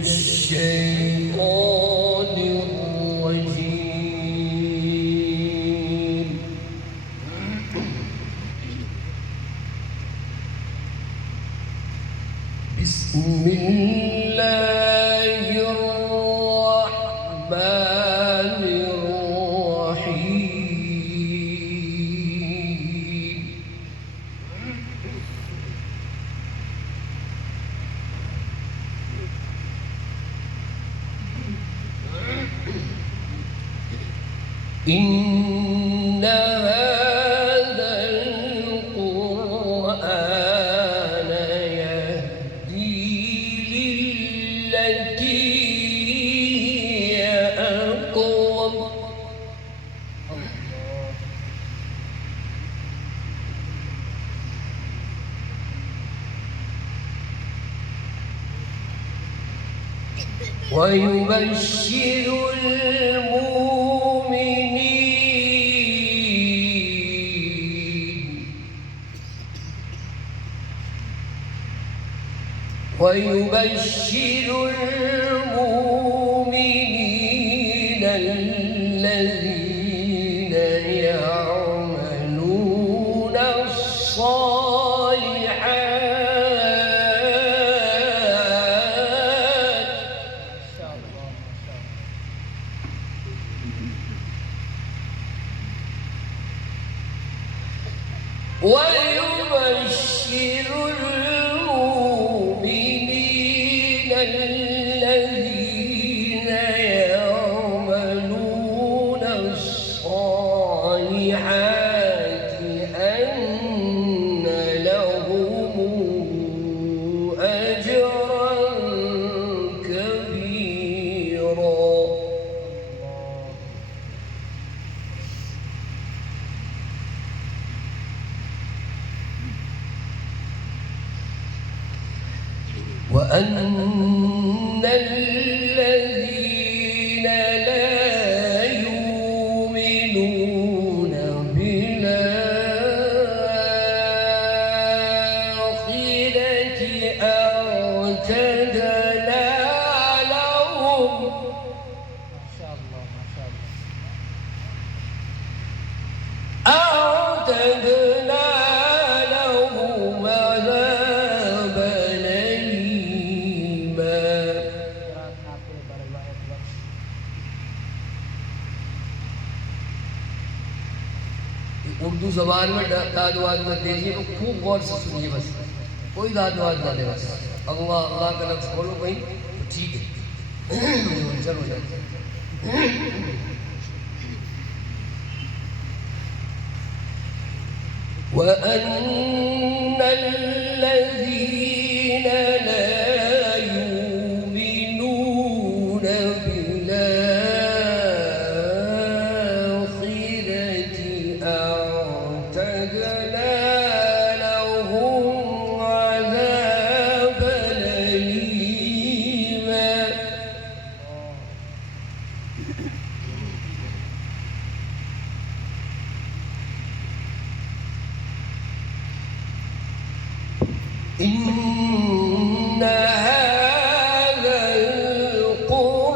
الشيطان الرجيم. بسم الله الرحمن الرحيم. إن هذا القرآن يهدي للتي هي أقوم. ويبشر المؤمنين الذين يعملون الصالحات ويبشر المؤمنين الذين يعملون الصالحات أن لهم أجرا كبيرا. وأن الذين لا يؤمنون بالآخرة أعتدنا لهم उर्दू ज़बान में दाद वाद मत दीजिए, तो खूब गौर से सुनिए, बस कोई दाद वाद ना दे, बस अल्लाह अल्लाह का लफ्ज़ बोलो कहीं तो ठीक है। चलो जाए। وأن الذين لا يؤمنون بالآخرة أعتدنا لهم عذابا أليما. إن هذا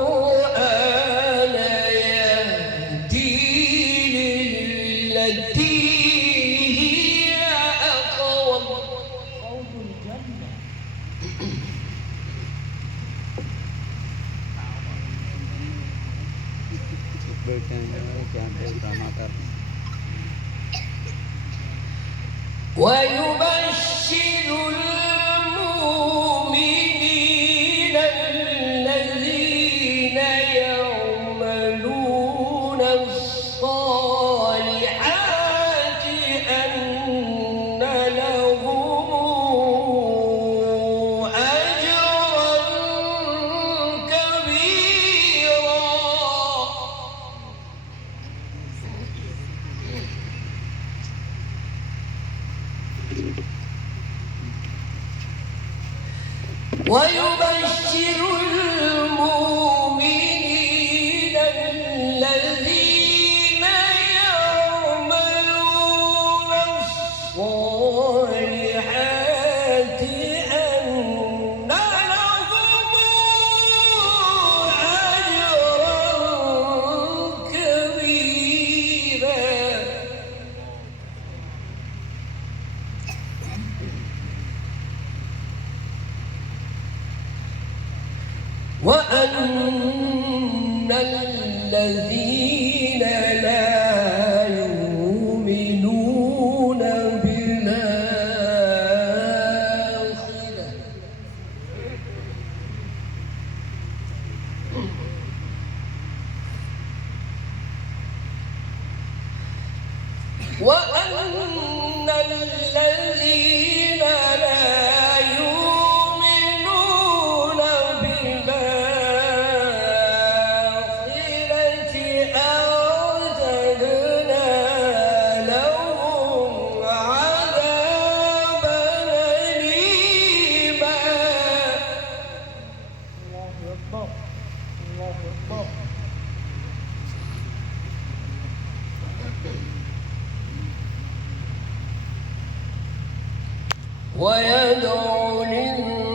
القرآن يهدي للتي هي أقوم. قوم الجنة. ويبشر المؤمنين الذين يعملون الصالحات أن لهم أجرا كبيرا. ويبشر المؤمنين الذين يعملون الصالحات أن لهم وأن الذين لا يؤمنون بالآخرة وأن الذين لا يؤمنون بالآخرة أعتدنا لهم عذابا أليما. الله أكبر الله أكبر. ويدعو الإنسان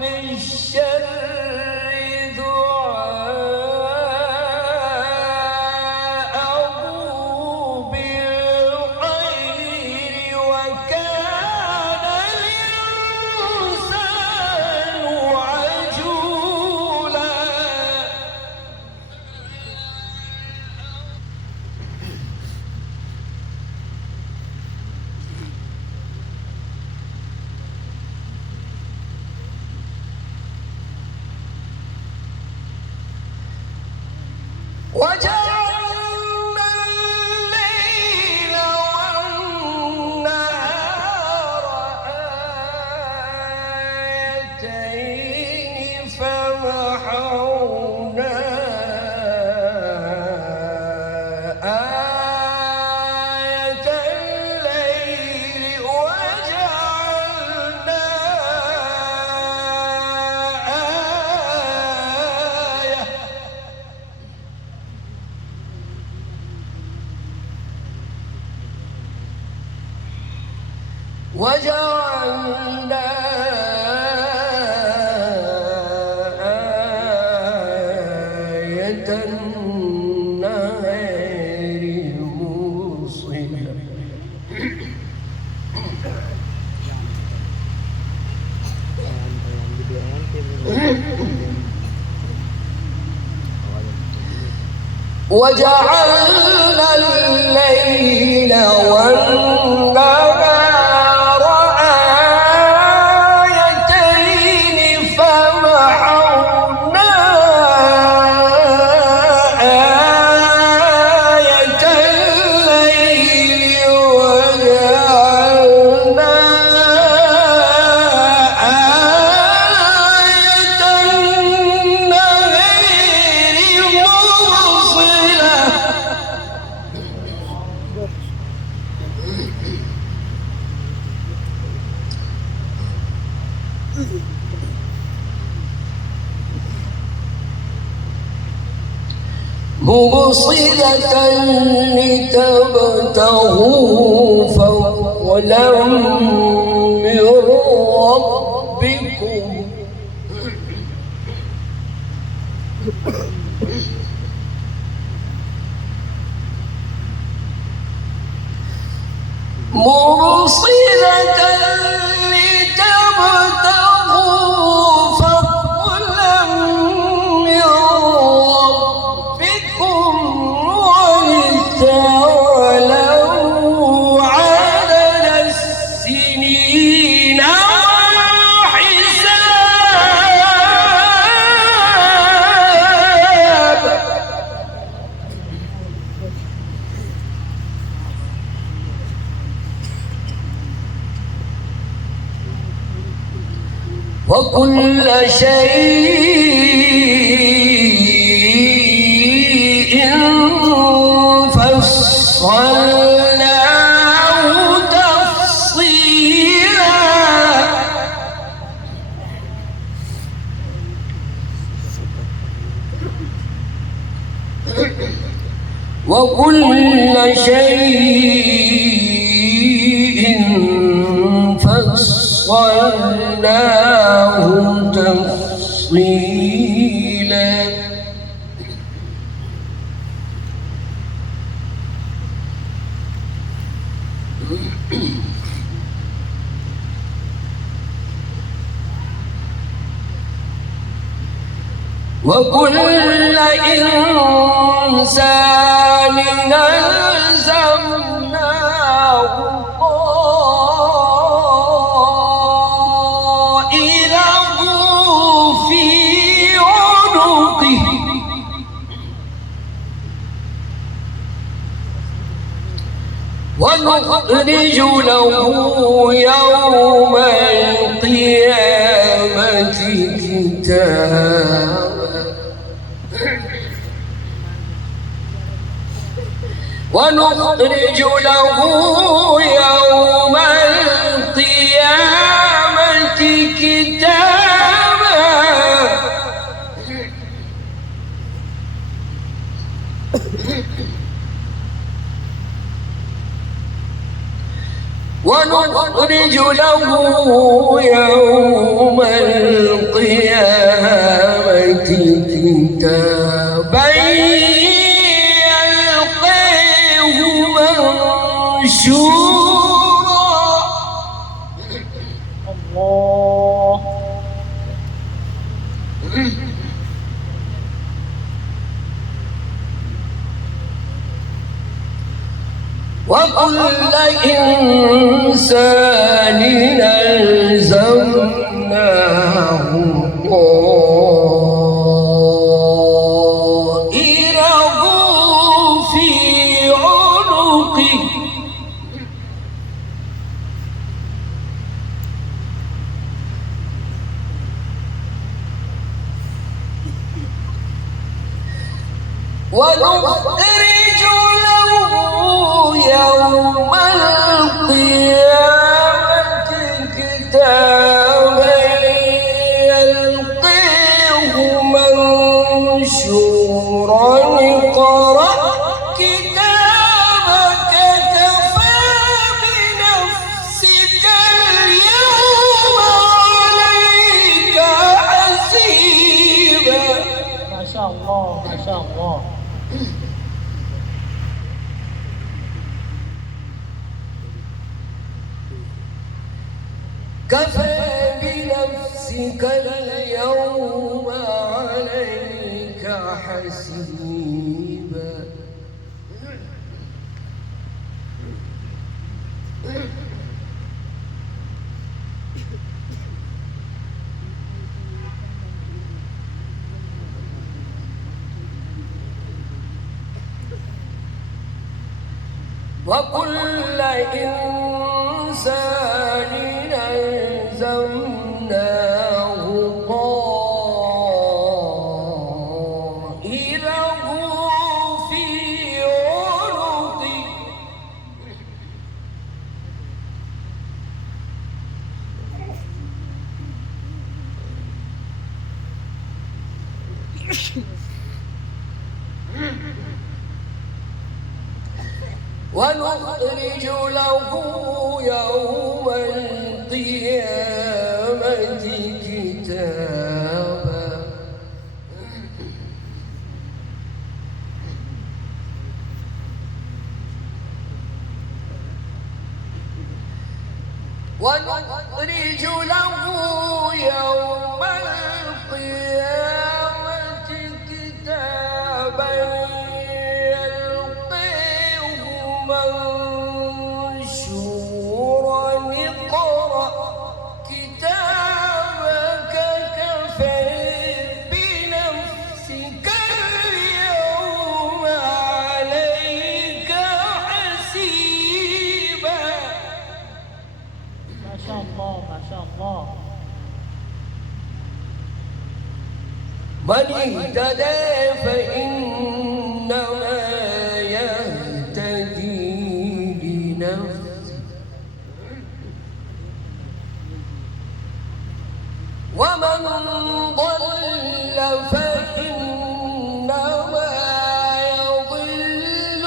بالشر وجعلنا الليل والنهار آيتين فمحونا آية الليل وجعلنا وجعلنا آية النهار مبصرة وجعلنا الليل والنهار مبصرة لتبتغوا فضلا من ربكم مبصرة لتبتغوا فضلا من ربكم ولتعلموا عدد السنين والحساب وكل شيء فصلناه تفصيلا وكل شيء فصلناه تفصيلا وكل إنسان ألزمناه طائره في عنقه ونخرج له يوم القيامة كتابا ونخرج له يوم القيامة كتابا ونخرج له يوم القيامة كتابا منشورا الله وكل إنسان ألزمناه طائره في عنقه ونخرج له يوم القيامة كتابا يلقيه منشورا اقرأ كتابك كفى بنفسك اليوم عليك حسيبا ما شاء الله ما شاء الله كفى بنفسك اليوم عليك حسيبا وكل إنسان ألزمناه طائره في عنقه ونخرج له يوم القيامة كتابا ونخرج له يوم القيامة كتابا منشورا اقرأ كتابك كفى بنفسك اليوم عليك حسيبا ما شاء الله ما شاء الله من اهتدى فإنما ومن ضل فإنما يضل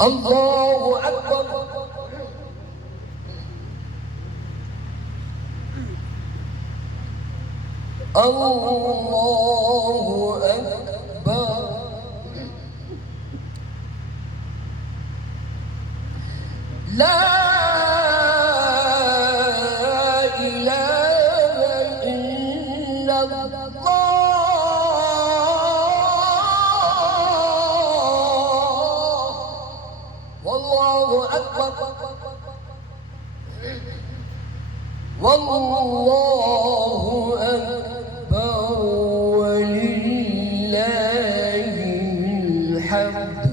الله أكبر. الله أكبر. لا إله إلا الله. والله أكبر. والله أكبر ولله الحمد.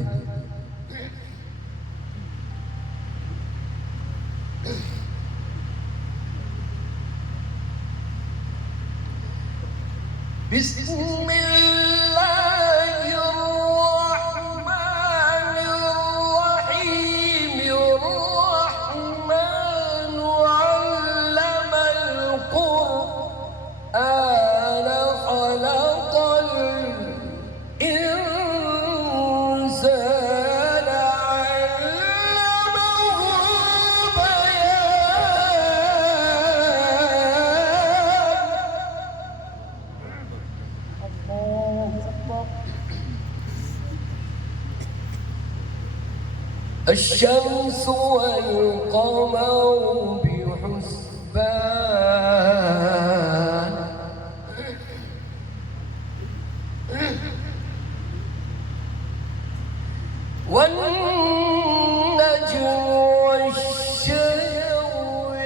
بسم الله الرحمن الرحيم. الرحمن علم القرآن خلق الإنسان علمه البيان. الشمس والقمر بحسبان. والنجم والشجر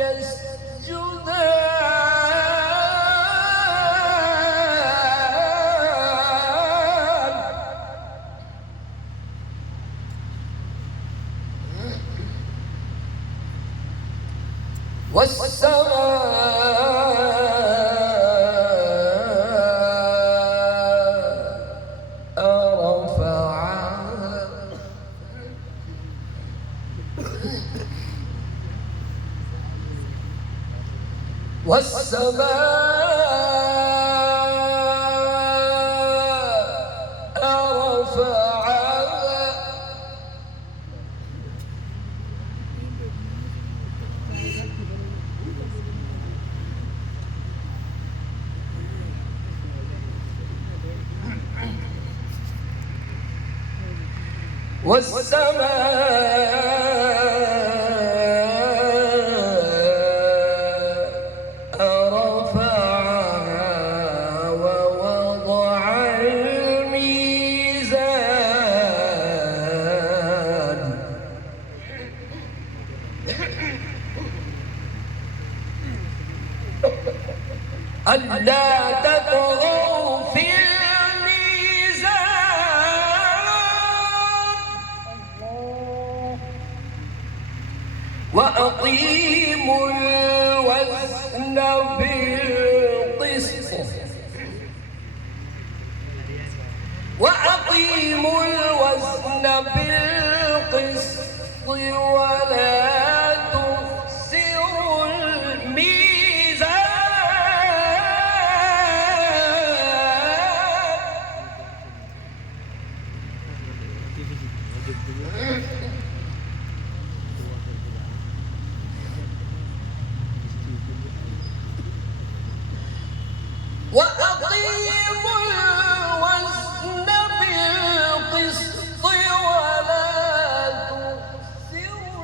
يسجدان. والسماء رفعها. والسماء رفعها. والسماء رفعها ووضع الميزان. ألا تطغوا في وأقيموا الوزن بالقسط. وأقيموا الوزن بالقسط ولا تخسروا الميزان. وأقيموا الوزن بالقسط ولا تخسروا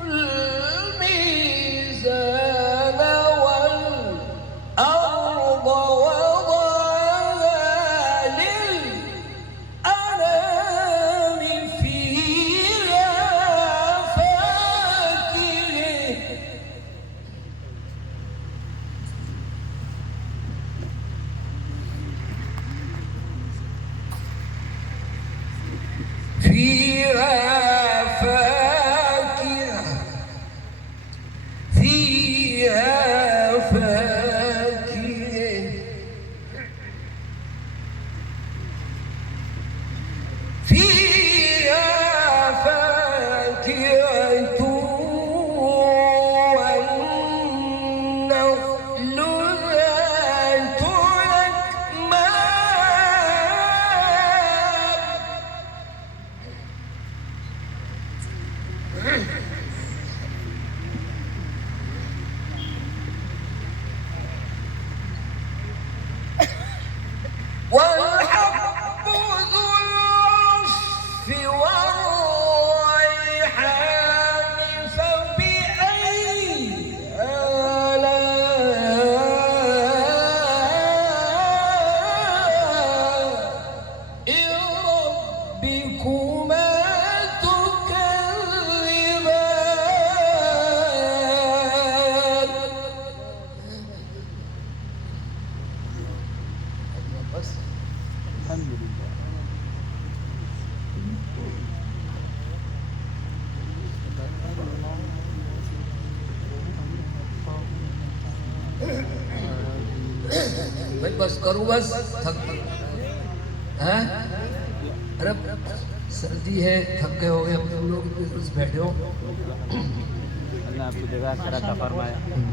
भाई बस करूँ बस थक हैं। अरे सर्दी है, थक गए हो गए अब तुम लोग, इतने बस बैठे हो। अल्लाह आपको जगह अच्छा फरमाया।